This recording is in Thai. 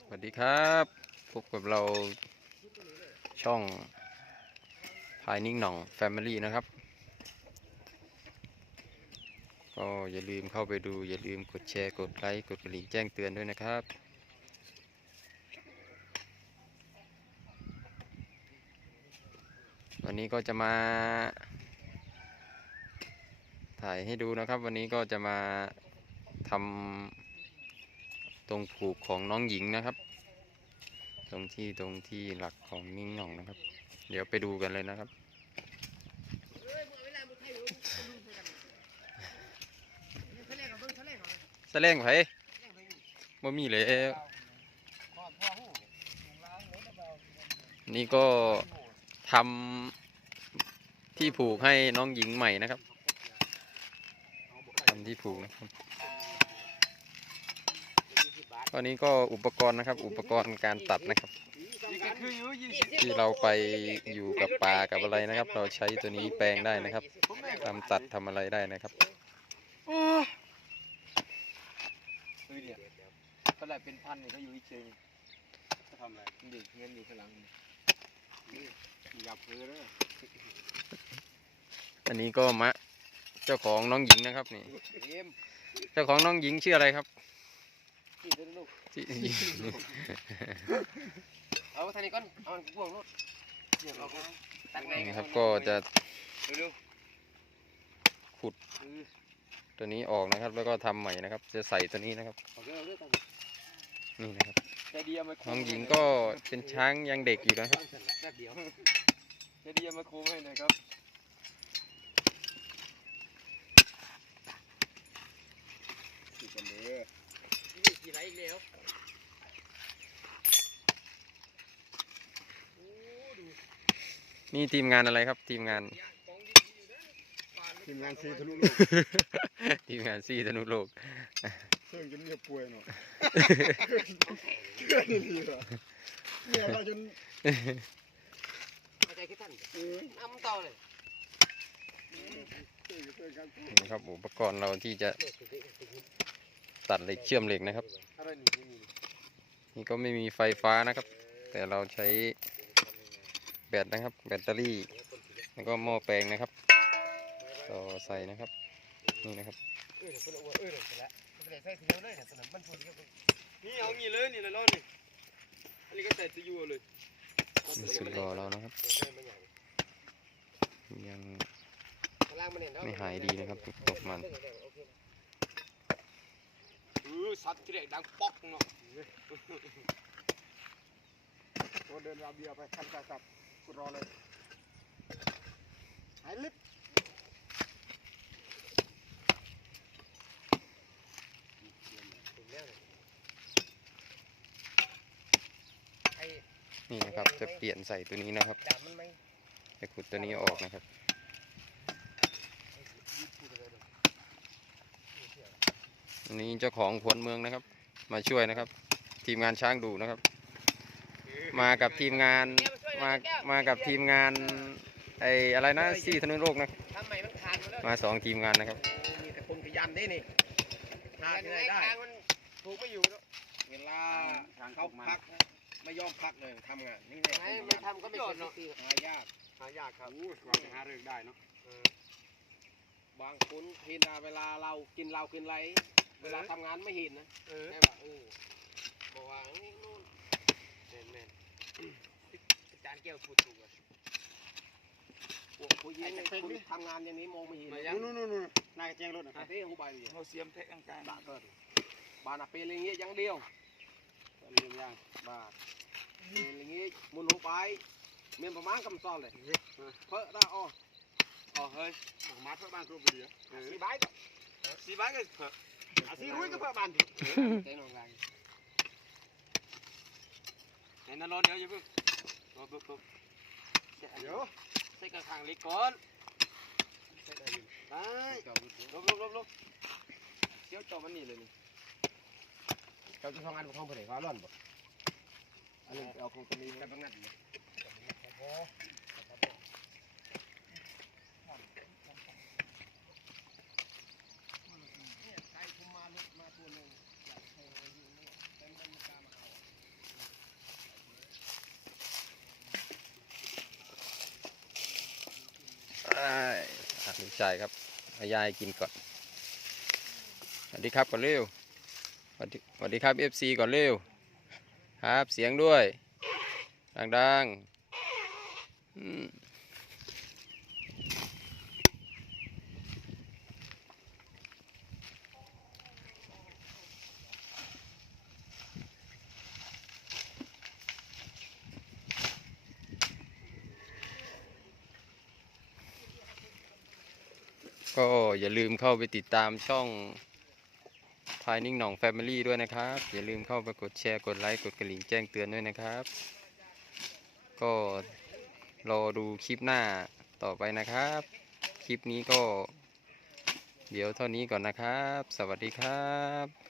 สวัสดีครับพบกับเราช่องพายนิ่งหน่อง Family นะครับ ก็อย่าลืมเข้าไปดู อย่าลืมกดแชร์ กดไลค์ กดกระดิ่งแจ้งเตือนด้วยนะครับ วันนี้ก็จะมา ถ่ายให้ดูนะครับ วันนี้ก็จะมาทำ ตรงผูกของน้องหญิงนะครับ ตรงที่ตรงที่หลักของนิ่งหน่องนะครับ เดี๋ยวไปดูกันเลยนะครับแสลงไผบ่มีเลยนี่ก็ทำที่ผูกให้น้องหญิงใหม่นะครับทำที่ผูกนะครับ ตอนนี้ก็อุปกรณ์นะครับ อุปกรณ์การตัดนะครับ ที่เราไปอยู่กับปลากับอะไรนะครับ เราใช้ตัวนี้แปลงได้นะครับทำตัดทำอะไรได้นะครับคือเนี่ยเท่าไหร่เป็นพันเนี่ยเขาอยู่เฉยจะทำอะไรๆเด็กเงินอยู่ข้างหลังนี่อย่าเพ้อเลยอันนี้ก็มะ เจ้าของน้องหญิงนะครับนี่ เจ้าของน้องหญิงชื่ออะไรครับ กินเถอะลูกชื่อเอาทางนี้ก่อนเอามันพ่วงรถเนี่ยเราก็ตัดไงนี่ครับก็จะเร็วขุดๆเออตัวนี้ออกนะครับ แล้วก็ทำใหม่นะครับ จะใส่ตัวนี้นะครับเอาเร็วเร็วตัดนี่นะครับใจดีเอามาน้องหญิงก็เป็นช้างยังเด็กอยู่นะครับแป๊บเดียวใจดีเอามาคูให้หน่อยครับ สิกันเด้อ นี่กี่ไรอีกแล้วโอ้ดู นี่ทีมงานอะไรครับ ทีมงานของดีๆอยู่นะปาน ทีมงานซีทะลุโลกทีมงานซี่ธนุโลก เครื่องจนเมียป่วยเนาะเครื่องนี่ดีเหรอเมียเราจนเข้าใจคือท่านน้ำต่อเลยเครื่องเครื่องกันนี่นะครับอุปกรณ์เราที่จะตัดเหล็กเชื่อมเหล็กนะครับ อะไรนี่นี่นี่นี่ก็ไม่มีไฟฟ้านะครับ แต่เราใช้ แบตนะครับ แบตเตอรี่ แล้วก็หม้อแปลงนะครับ ต่อใส่นะครับ นี่นะครับเออเดี๋ยวคนละเออเดี๋ยวคนละมันเป็นใส่ทีเดียวเลยเนี่ยสนามมันพูดเดียวเลยนี่เอางี้เลยนี่เลยรอดนี่อันนี้ก็ใส่ตัวยูเลยนี่สุดรอเรานะครับ ยังไม่หายดีนะครับตกมันเออสัตว์ที่ไหนดังป๊อกเนาะตัวเดิ นราเบียไปคันกากับกูรอเลยหายลิบไอ้นี่นะครับจะเปลี่ยนใส่ตัวนี้นะครับดำมันไม่จะขุดตัวนี้ออกนะครับอันนี้เจ้าของขวนเมืองนะครับ มาช่วยนะครับ ทีมงานช้างดูนะครับ มากับทีมงาน มามากับทีมงานไออะไรนะซี่ธนุโลกนะทำไมมันขาดหมดแล้วมาสองทีมงานนะครับมีแต่คนขยันได้นี่หาที่ไหนได้มันถูกไม่อยู่แล้วเวลาเขาพักไม่ยอมพักเลยทำงานนี่เนี่ยไม่ทำก็ไม่เสร็จสักทีหายากหายากครับอู้เราจะหาเรื่องได้เนาะบางคนเห็นเวลาเรากินเรากินอะไรเวลาทำงานไม่เห็นนะใช่ป่ะเออบอกว่านี่นู่นแม่นแม่นอา จารย์แก้วพูดถูกอะพวกผู้หญิงคนทำงานอย่างนี้มองไม่เห็นนู่นนู่นนู่นนายกระเจียงรถนะคอารับเต้หูใบเลยเราเสียมเทะกลางๆบาทก็บาทอะเป็นอย่างเงี้ยอย่างเดียวเรียงย่างบาทเป็นอย่างงี้มุนหูไปเมียนประมาณกำซอนเลยเพอได้อ้ออ๋อเฮ้ยมาเพื่อบ้านครูไปเดียวสี่ใบก็สี่ใบก็เถอะอะสี่รุ่ยก็เพื่อบ้านดิเต้นอะไร เห็นนั่นรถเดี๋ยวอย่าเพิ่งรถปุ๊บปุ๊บเดี๋ยวใส่กระถางเล็กก่อนได้ลบลบลบลบเดี๋ยวจอมันนี่เลยนี่เจ้าจะทำงานของเขาไปไหนฟ้าร้อนบ่อันนี้เอาของตัวนี้กันบังงัดเลยเนี่ยไก่ผมมาลึกมาตัวหนึ่งอยากโชว์ให้ดูเนี่ยเต็มบรรยากาศมาเอา ใจครับเอายายกินก่อนสวัสดีครับก่อนเร็วสวัสดีสวัสดีครับ FC ก่อนเร็วครับเสียงด้วยดังๆ ก็อย่าลืมเข้าไปติดตามช่องพายนิ่งหนองแฟมิลี่ด้วยนะครับ อย่าลืมเข้าไปกดแชร์กดไลค์กดกระดิ่งแจ้งเตือนด้วยนะครับ ก็รอดูคลิปหน้าต่อไปนะครับ คลิปนี้ก็ เดี๋ยวเท่านี้ก่อนนะครับ สวัสดีครับ